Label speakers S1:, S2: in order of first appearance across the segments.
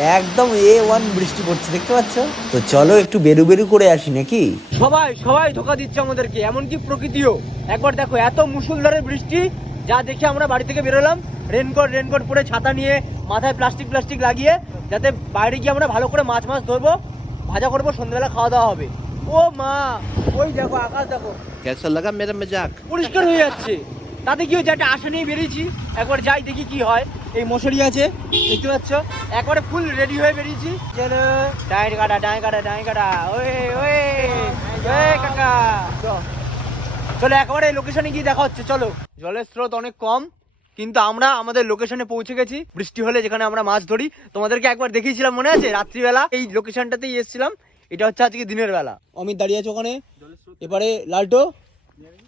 S1: একদম এ ওয়ান বৃষ্টি পড়ছে দেখতে পাচ্ছ? তো চলো একটু বেরু বেরু করে আসি নাকি?
S2: সবাই সবাই ধোকা দিচ্ছে আমাদেরকে এমনকি প্রকৃতিও। একবার দেখো এত মুসুলধারে বৃষ্টি যা দেখে আমরা বাড়ি থেকে বেরোলাম। রেনকোট রেনকোট পরে ছাতা নিয়ে মাথায় প্লাস্টিক প্লাস্টিক লাগিয়ে যাতে বাইরে গিয়ে আমরা ভালো করে মাছ মাছ ধরবো ভাজা করব সন্ধ্যাবেলা খাওয়া দাওয়া হবে। ও মা! ওই দেখো আকাশ দেখো।
S1: কেসা লাগা মেরে মেজাক
S2: পরিষ্কার হয়ে যাচ্ছে। তাতে কি হচ্ছে একটা আশা নিয়ে বেরিয়েছি। একবার যাই দেখি কি হয়।
S1: এই মশারি আছে,
S2: দেখতে পাচ্ছ? একবারে ফুল রেডি হয়ে বেরিয়েছি। চলো ডাইন কাটা ডাইন কাটা ডাইন কাটা। ওয়ে ওয়ে ওয়ে, কাকা। চলো একবারে লোকেশনে গিয়ে দেখা হচ্ছে, চলো। জলের স্রোত অনেক কম, কিন্তু আমরা আমাদের লোকেশনে পৌঁছে গেছি। বৃষ্টি হলে যেখানে আমরা মাছ ধরি, তোমাদেরকে একবার দেখিয়েছিলাম, মনে আছে? রাত্রিবেলা এই লোকেশনটাতেই এসেছিলাম। এটা হচ্ছে আজকে দিনের বেলা। অমিত দাঁড়িয়ে আছে ওখানে। এবারে লালটো,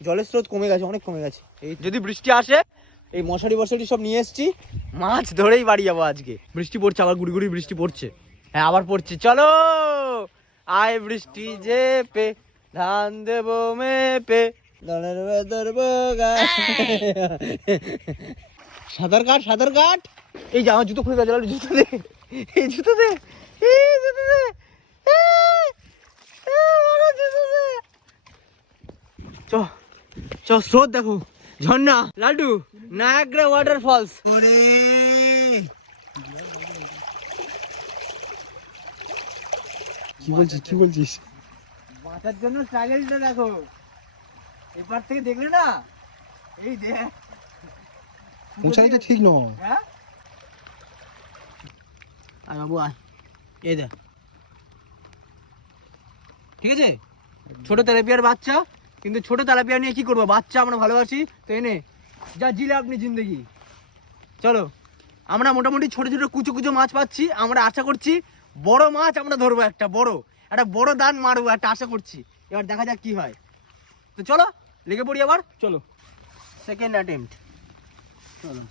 S2: জলের স্রোত কমে গেছে, অনেক কমে গেছে। এই যদি বৃষ্টি আসে এই মশারি মশারি সব নিয়ে এসেছি মাছ ধরেই বাড়ি যাব আজকে বৃষ্টি পড়ছে আবার গুড়ি গুড়ি বৃষ্টি পড়ছে হ্যাঁ আবার পড়ছে চলো আয় বৃষ্টি যে পে ধান দেবো মেপে দলের সাঁতার কাট সাঁতার কাট এই যে আমার জুতো খুলে গেছে জুতো দে এই জুতো দে এই জুতো দে এই, এই, জুতো দে চ চ স্রোত দেখো ঝর্ণা লাড্ডু নায়াগ্রা ওয়াটার ফলস
S1: কি বলছিস কি বলছিস?
S2: বাঁচার জন্য স্ট্রাগলটা দেখো। এবার থেকে দেখলে না এই দেখ।
S1: ঠিক নয়। হ্যাঁ?
S2: আর বাবু আয়। এই দেখ। ঠিক আছে? ছোট তেলাপিয়ার বাচ্চা। কিন্তু ছোট তেলাপিয়া নিয়ে কি করব? বাচ্চা আমরা ভালোবাসি তো এনে যা জিলে আপনি জিন্দগি। চলো আমরা মোটামুটি ছোট ছোট কুচো কুচো মাছ পাচ্ছি আমরা আশা করছি বড় মাছ আমরা ধরবো একটা বড়। একটা বড় দান মারবো একটা আশা করছি। এবার দেখা যাক কি হয়। তো চলো লেগে পড়ি আবার। চলো। সেকেন্ড অ্যাটেম্প্ট চলো।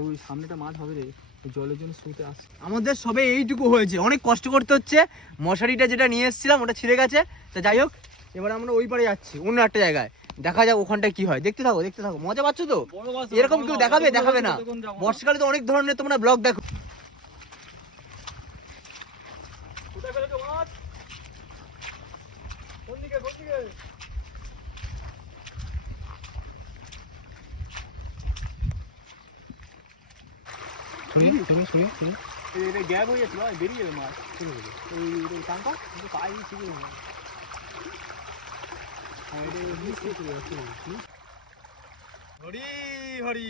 S2: ওই সামনেটা মাছ হবে রে জলের জন্য শুতে আসছে আমাদের সবে এইটুকু হয়েছে। অনেক কষ্ট করতে হচ্ছে। মশারিটা যেটা নিয়ে এসেছিলাম ওটা ছিঁড়ে গেছে। তো যাই হোক এবার আমরা ওই পারে যাচ্ছি অন্য একটা জায়গায়। দেখা যাক ওখানটায় কি হয়। দেখতে থাকো দেখতে থাকো। মজা পাচ্ছ তো? এরকম কেউ দেখাবে? দেখাবে না। বর্ষাকালে তো অনেক ধরনের তোমরা ব্লগ দেখো।
S1: শুনি শুনি শুনি শুনি
S2: গ্যাপ হয়ে যাচ্ছিল বেরিয়ে যাবে মাছ। ঠিক আছে ওই ওই টানটা কিন্তু পাই ঠিক আছে হরি হরি।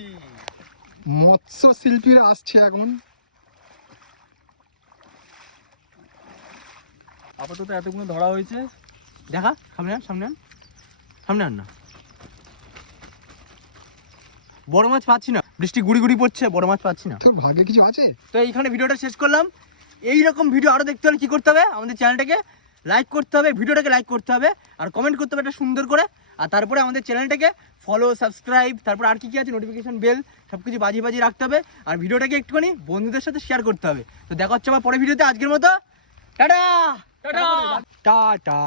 S1: মৎস্য শিল্পীরা আসছে এখন।
S2: আপাতত এতগুলো ধরা হয়েছে। দেখা সামনে আন সামনে আন। সামনে আন না। বড় মাছ পাচ্ছি না। বৃষ্টি গুড়ি গুড়ি পড়ছে বড় মাছ পাচ্ছি না।
S1: তোর ভাগ্যে কিছু আছে?
S2: তো এইখানে ভিডিওটা শেষ করলাম। এই রকম ভিডিও আরও দেখতে হলে কি করতে হবে? আমাদের চ্যানেলটাকে লাইক করতে হবে ভিডিওটাকে লাইক করতে হবে আর কমেন্ট করতে হবে একটা সুন্দর করে। আর তারপরে আমাদের চ্যানেলটাকে ফলো সাবস্ক্রাইব তারপর আর কি কী আছে নোটিফিকেশন বেল সব কিছু বাজিয়ে বাজিয়ে রাখতে হবে। আর ভিডিওটাকে একটুখানি বন্ধুদের সাথে শেয়ার করতে হবে। তো দেখা হচ্ছে আবার পরের ভিডিওতে। আজকের মতো টাটা!
S1: টাটা! টাটা!